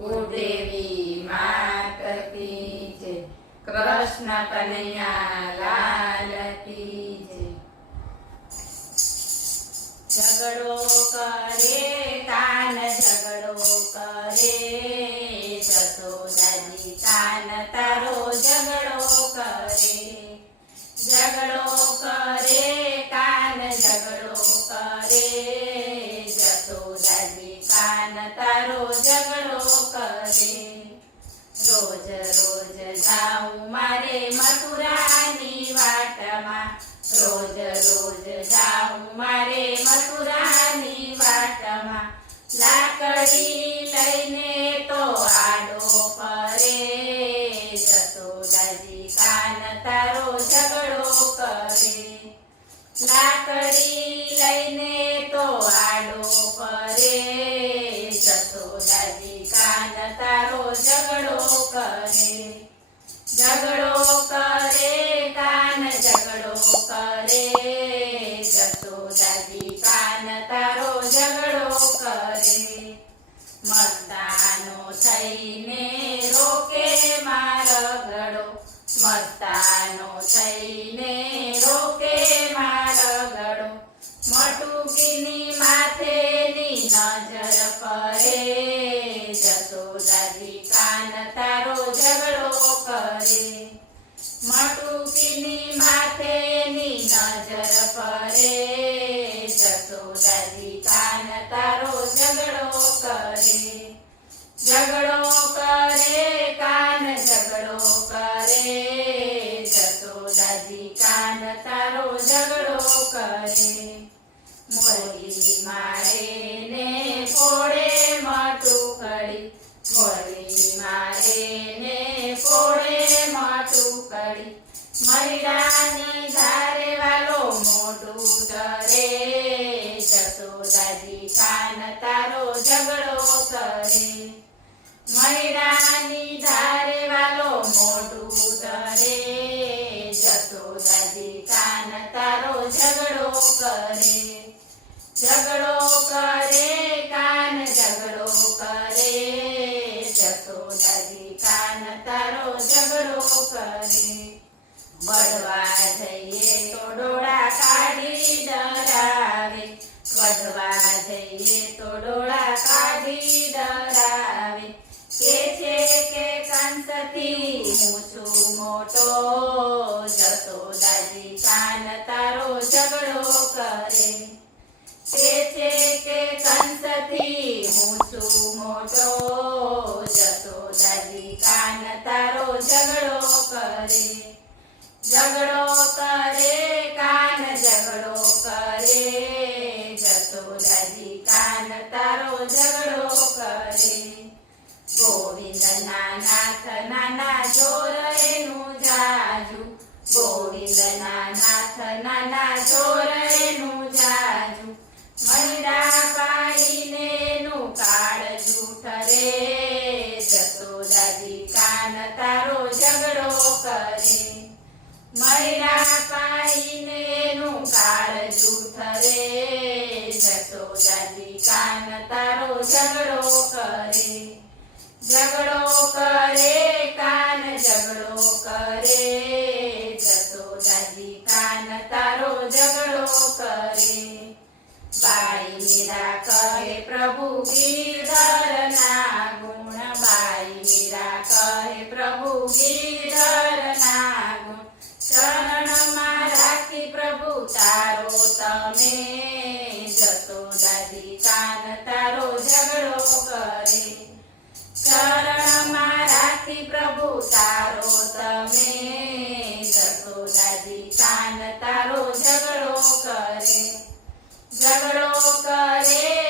કુળદેવી માત કી જય. કૃષ્ણ કનૈયા લાલ કી જય. ઝઘડો કરે કાન ઝઘડો કરે, જશોદાજી કાન તારો ઝઘડો કરે. ઝઘડો કરે કાન ઝઘડો કરે, જશોદાજી કાન તારો ઝઘડો કરે. રોજ રોજ જાઉં મારે મથુરાની વાટમાં, રોજ રોજ જાઉં મારે મથુરાની વાટમાં. લાકડી લઈને તો આડો ફરે, જશોદાજી કાન તારો ઝઘડો કરે. લાકડી લઈને તો આડો ફરે, જશોદાજી કાન તારો ઝઘડો કરે. ઝઘડો કરે કાન ઝઘડો કરે, જશોદાજી કાન તારો ઝઘડો કરે. મસ્તાનો થઈને રોકે મારગડો, મસ્તાનો થઈને રોકે મારગડો. મટુકીની માથેની નજર કરે, જશોદાજી કાન તારો ઝઘડો કરે. મટુકીની માથેની નજર કરે, જશોદાજી કાન તારો ઝઘડો કરે. ઝઘડો કરે કાન ઝઘડો કરે, જશોદાજી કાન તારો ઝઘડો કરે. મોરલી મારે ને ફોડે મટુકડી, મોરલી મારે ને ફોડે મટુકડી. મૈડાની ધારે વાલો મોઢું ધરે, જશોદાજી કાન તારો ઝઘડો કરે. મૈડાની ધારે વાલો મોઢું ધરે, જશોદાજી કાન તારો ઝઘડો કરે. ઝઘડો કરે કાન ઝઘડો કરે, જશોદાજી કાન તારો ઝઘડો કરે. વઢવા જઈએ તો ડોળા કાઢી ડરાવે, વઢવા જઈએ તો ડોળા કાઢી ડરાવે. કે છે કે કંસથી હું છું મોટો, જશોદાજી કાન તારો ઝઘડો કરે. કે છે કે કંસથી હું છું મોટો, જશોદાજી કાન તારો ઝઘડો કરે. ઝઘડો કરે કાન ઝઘડો કરે, જશોદાજી કાન તારો ઝઘડો કરે. ગોવિંદના નાથ નાના જોર એનું જાજુ, ગોવિંદના નાથ નાના જોર એનું જાજુ. મૈડા પાડીને એનું કાળજું ઠરે, જશોદાજી કાન તારો ઝઘડો કરે. મૈડા પાડીને એનું કાળજું ઠરે, જશોદાજી કાન તારો ઝઘડો કરે. ઝઘડો કરે કાન ઝઘડો કરે, જશોદાજી કાન તારો ઝઘડો કરે. બાઈ મીરા કહે પ્રભુ ગિરધરના ગુણ, બાઈ મીરા કહે પ્રભુ ગિરધરના ગુણ. ચરણમાં રાખી પ્રભુ તારો તમે, જશોદાજી કાન તારો ઝઘડો કરે. ચરણમાં રાખી પ્રભુ તારો તમે, જશોદાજી કાન તારો ઝઘડો કરે. ઝઘડો કરે